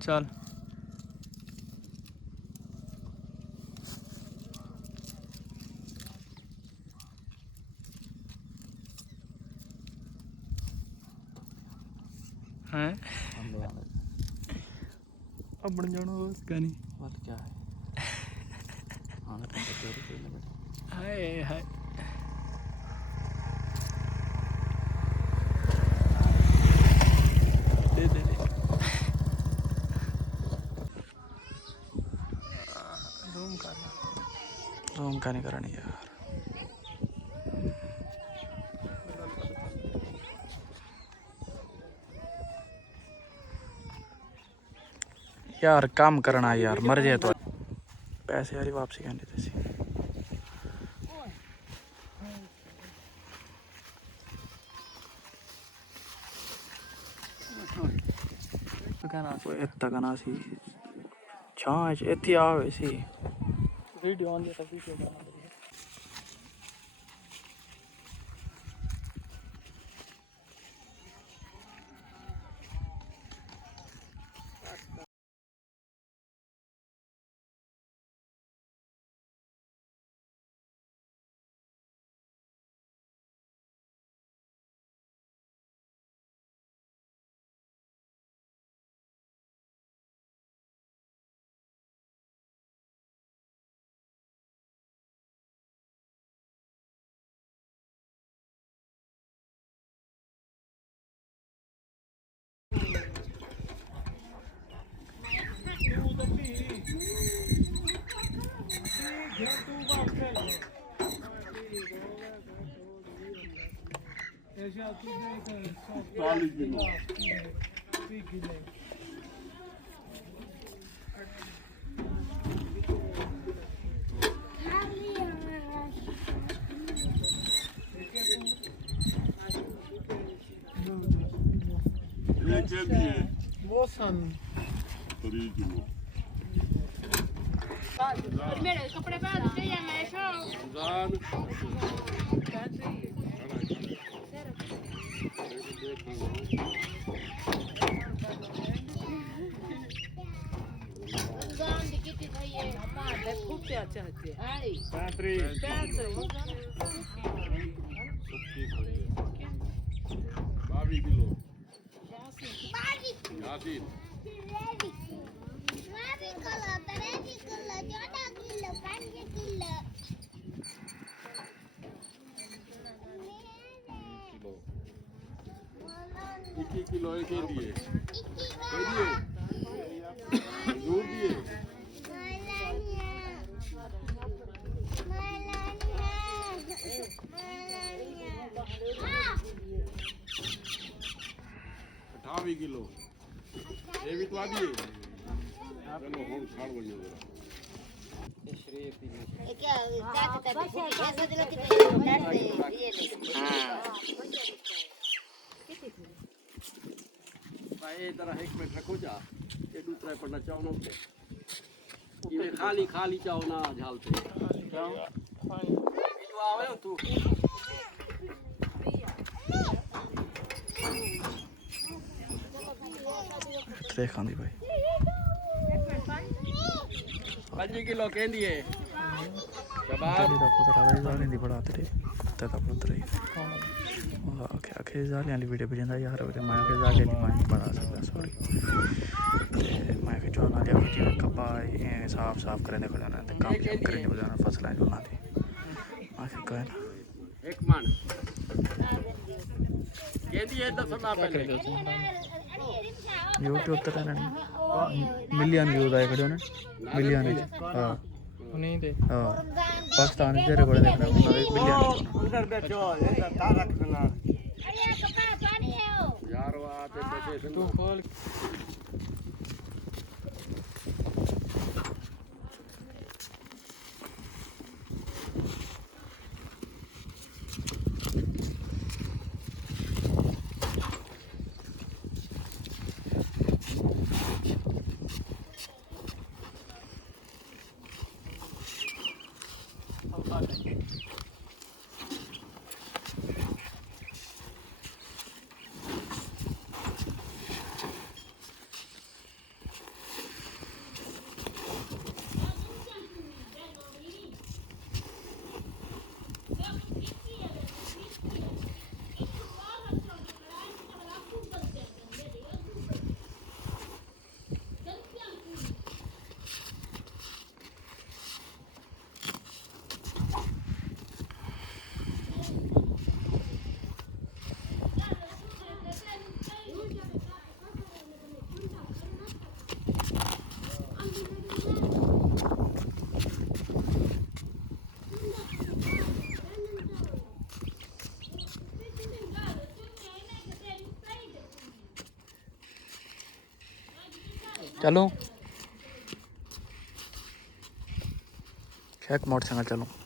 चल हैं अब बन जाना उसका नहीं बात क्या है हाय हाय दे दे दे रूम का नहीं करनी यार यार काम करना यार मर जाए तो पैसे यारी वापसी करनी थी इतना कना सी छांच इतनी आवे सी वीडियो ऑन दिया वीडियो बना वो सन Primero, ¿estás preparado? ¿Usted ya me ha kilo के लिए दूर दिए अठावी किलो ये भी तो दिए चलो हम खाड़ बन जरा क्या ये तरह एक मिनट रखो जा ये दूसरा पढ़ना चाहो ना ये खाली खाली चाहो ना झालते तू आवे तू देखा नहीं भाई 5 किलो कहंदी है जबाब दा पुत्रा भाई जाने दी बड़ा तेरे कुत्ते दा पुत्रा ही ओके आखे जाने वाली वीडियो भेजंदा यार वे मैं के जाके नहीं मैं बड़ा सकदा सॉरी मैं के जो ना लिया कि कपा साफ साफ करे दे खड़ा ना काम करे नहीं बजाना फसला जो ना दे आखे कहे ना एक मन कहंदी है 10 ना पहले YouTube ਤੇ ਰਹਿਣਾ ਮਿਲੀਅਨ ਵਿਊਜ਼ ਆਏ ਖੜੇ ਨੇ ਮਿਲੀਅਨ ਵਿੱਚ ਹਾਂ नहीं थे ਹਾਂ ਪਾਕਿਸਤਾਨ ਦੇ ਰਿਕਾਰਡ ਦੇਖਣਾ ਉਹਨਾਂ ਦੇ ਮਿਲੀਅਨ अंदर बैठो इधर तार रखना अरे कपड़ा पानी है वो यार वो आते बैठे तू खोल चलो क्या मोटरसाइकिल चलो